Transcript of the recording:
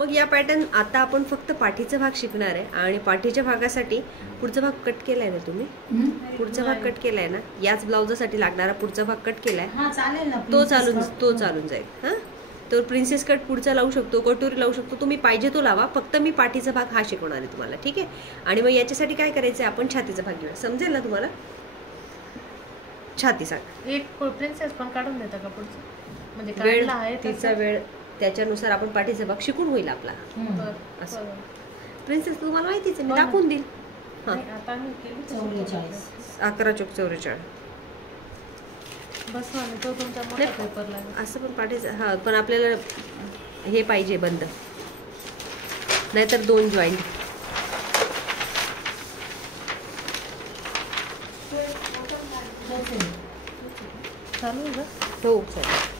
मग या पॅटर्न आता आपण फक्त पाठीचा भाग शिकणार आहे आणि पाठीच्या भागासाठी पुढचा भाग कट केलाय ना तुम्ही? पुढचा भाग कट केलाय ना? याच ब्लाउजासाठी लागणारा पुढचा भाग कट केलाय, तो चालून जाईल. हां, तर प्रिन्सेस कट पुढचा लावू शकतो, कटोरी लावू शकतो, तुम्ही पाहिजे तो लावा. फक्त मी पाठीचा भाग हा शिकवणार आहे तुम्हाला, ठीक आहे? आणि मग याच्यासाठी काय करायचं आहे, आपण छातीचा भाग घेऊया. समजेल ना तुम्हाला? छाती सांग. एक प्रिन्सेस पण काढून देता का पुढचं? म्हणजे वेळ तिचा वेळ त्याच्यानुसार आपण पाठीचा भाग शिकून होईल आपला. असं प्रिन्सेस तुम्हाला माहितीच आहे, मी दाखवून देईल. हां, 11 चौक 44 बस तो तुमचा मोठा पेपर लागेल. असं पण पाठीचं. हां, पण आपल्याला हे पाहिजे बंद, नाहीतर 2 जॉईंट. चालू आहे का? हो चालेल.